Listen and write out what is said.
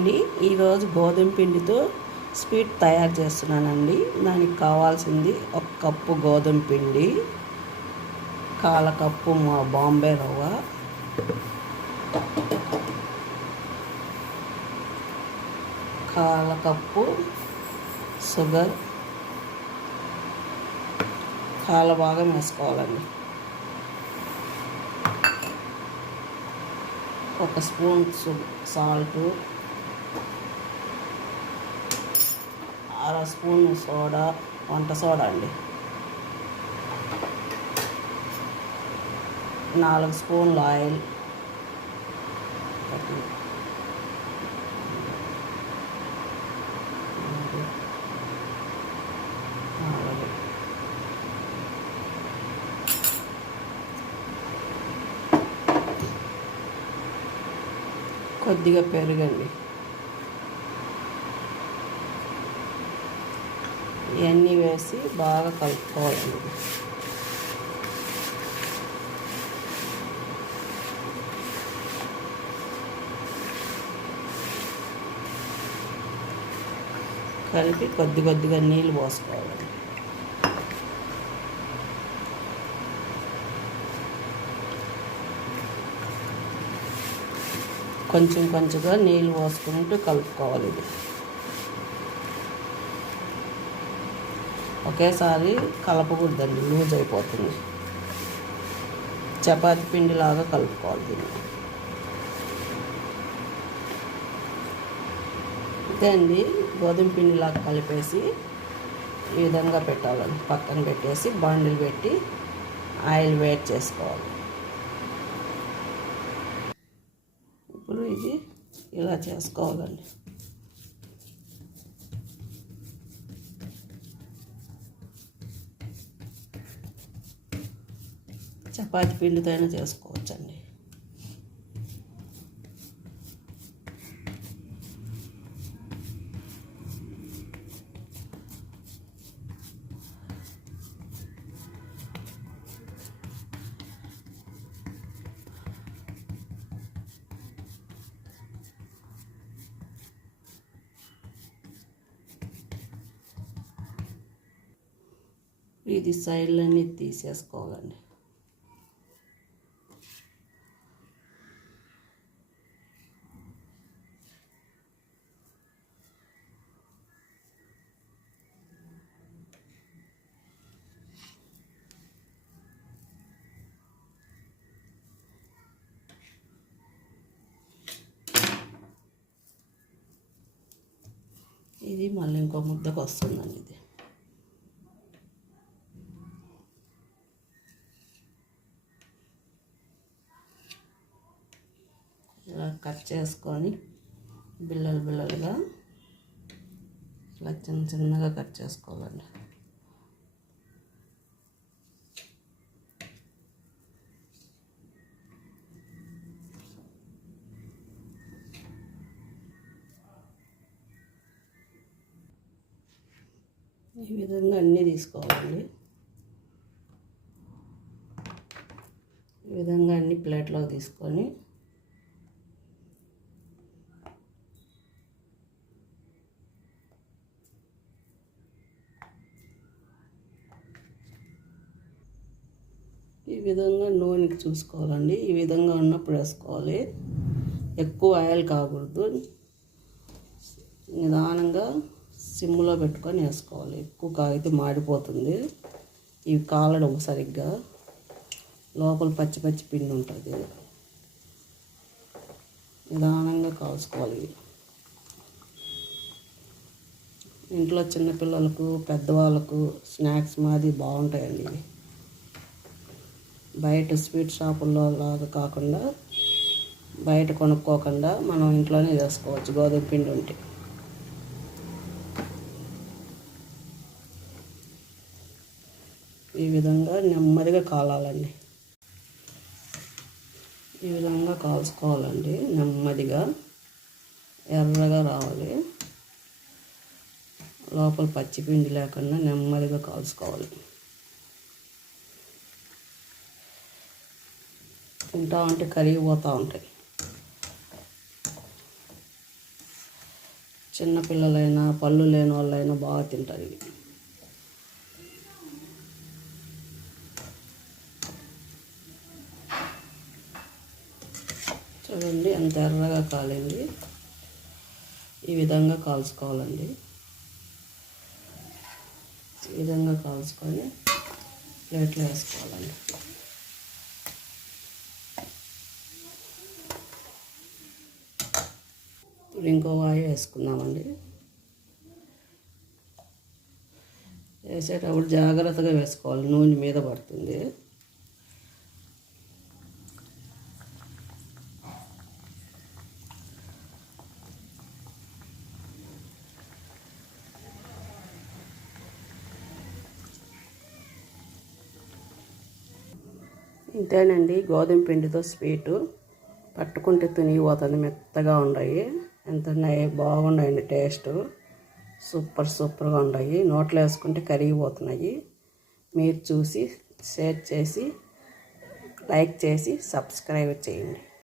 అండి, ఈరోజు గోధుమ పిండితో స్వీట్ తయారు చేస్తున్నానండి. దానికి కావాల్సింది 1 కప్పు గోధుమ పిండి, 1/4 కప్పు బాంబే రవ్వ, 1/4 కప్పు షుగర్, చాలా బాగా వేసుకోవాలండి. 1 స్పూన్ సాల్టు, 1/2 స్పూన్ సోడా, వంట సోడా అండి, 4 స్పూన్లు ఆయిల్, కొద్దిగా పెరుగండి. ఇవన్నీ వేసి బాగా కలుపుకోవాలండి. కలిపి కొద్దిగా నీళ్ళు పోసుకోవాలండి. కొంచెంగా నీళ్ళు పోసుకుంటూ కలుపుకోవాలి. ఇది ఒకేసారి కలపకూడదండి, లూజ్ అయిపోతుంది. చపాతీ పిండిలాగా కలుపుకోవాలి దీన్ని. అంతే అండి, గోధుమ పిండిలాగా కలిపేసి ఈ విధంగా పెట్టాలండి. పక్కన పెట్టేసి బాండిల్ పెట్టి ఆయిల్ వేడి చేసుకోవాలి. ఇప్పుడు ఇది ఇలా చేసుకోవాలండి. చపాతీ పిండితో అయినా చేసుకోవచ్చండి. ఇది సైడ్లన్నీ తీసేసుకోవాలండి. ఇది మళ్ళీ ఇంకో ముద్దకు వస్తుందండి. ఇది ఇలా కట్ చేసుకొని బిల్లలుగా ఇలా చిన్నగా కట్ చేసుకోవాలండి. ఈ విధంగా అన్నీ తీసుకోవాలండి. ఈ విధంగా అన్ని ప్లేట్లో తీసుకొని ఈ విధంగా నూనెకి చూసుకోవాలండి. ఈ విధంగా ఉన్నప్పుడు వేసుకోవాలి. ఎక్కువ ఆయిల్ కాకూడదు, నిదానంగా సిమ్లో పెట్టుకొని వేసుకోవాలి. ఎక్కువ కాగితే మాడిపోతుంది. ఇవి కాలడం సరిగ్గా, లోపల పచ్చి పిండి ఉంటుంది. నిదానంగా కాల్చుకోవాలి. ఇంట్లో చిన్నపిల్లలకు, పెద్దవాళ్ళకు స్నాక్స్ మాది బాగుంటాయండి. ఇవి బయట స్వీట్ షాపుల్లో లాగా కాకుండా, బయట కొనుక్కోకుండా మనం ఇంట్లోనే చేసుకోవచ్చు గోధుమ పిండి ఉంటే. ఈ విధంగా నెమ్మదిగా కాలాలండి. ఈ విధంగా కాల్చుకోవాలండి. నెమ్మదిగా ఎర్రగా రావాలి. లోపల పచ్చిపిండి లేకుండా నెమ్మదిగా కాల్చుకోవాలి. తింటా ఉంటే కరిగిపోతూ ఉంటాయి. చిన్నపిల్లలైనా పళ్ళు లేని వాళ్ళైనా బాగా తింటారు ఇవి. చూడండి ఎంత ఎర్రగా కాలింది. ఈ విధంగా కాల్చుకోవాలండి. ఈ విధంగా కాల్చుకొని ప్లేట్లో వేసుకోవాలండి. ఇప్పుడు ఇంకో వాయి వేసుకుందామండి. వేసేటప్పుడు జాగ్రత్తగా వేసుకోవాలి, నూనె మీద పడుతుంది. ఇంతేనండి, గోధుమ పిండితో స్వీటు. పట్టుకుంటే తునిగిపోతుంది, మెత్తగా ఉన్నాయి. ఎంత బాగున్నాయండి టేస్ట్. సూపర్గా ఉన్నాయి. నోట్లో వేసుకుంటే కరిగిపోతున్నాయి. మీరు చూసి షేర్ చేసి లైక్ చేసి సబ్స్క్రైబ్ చేయండి.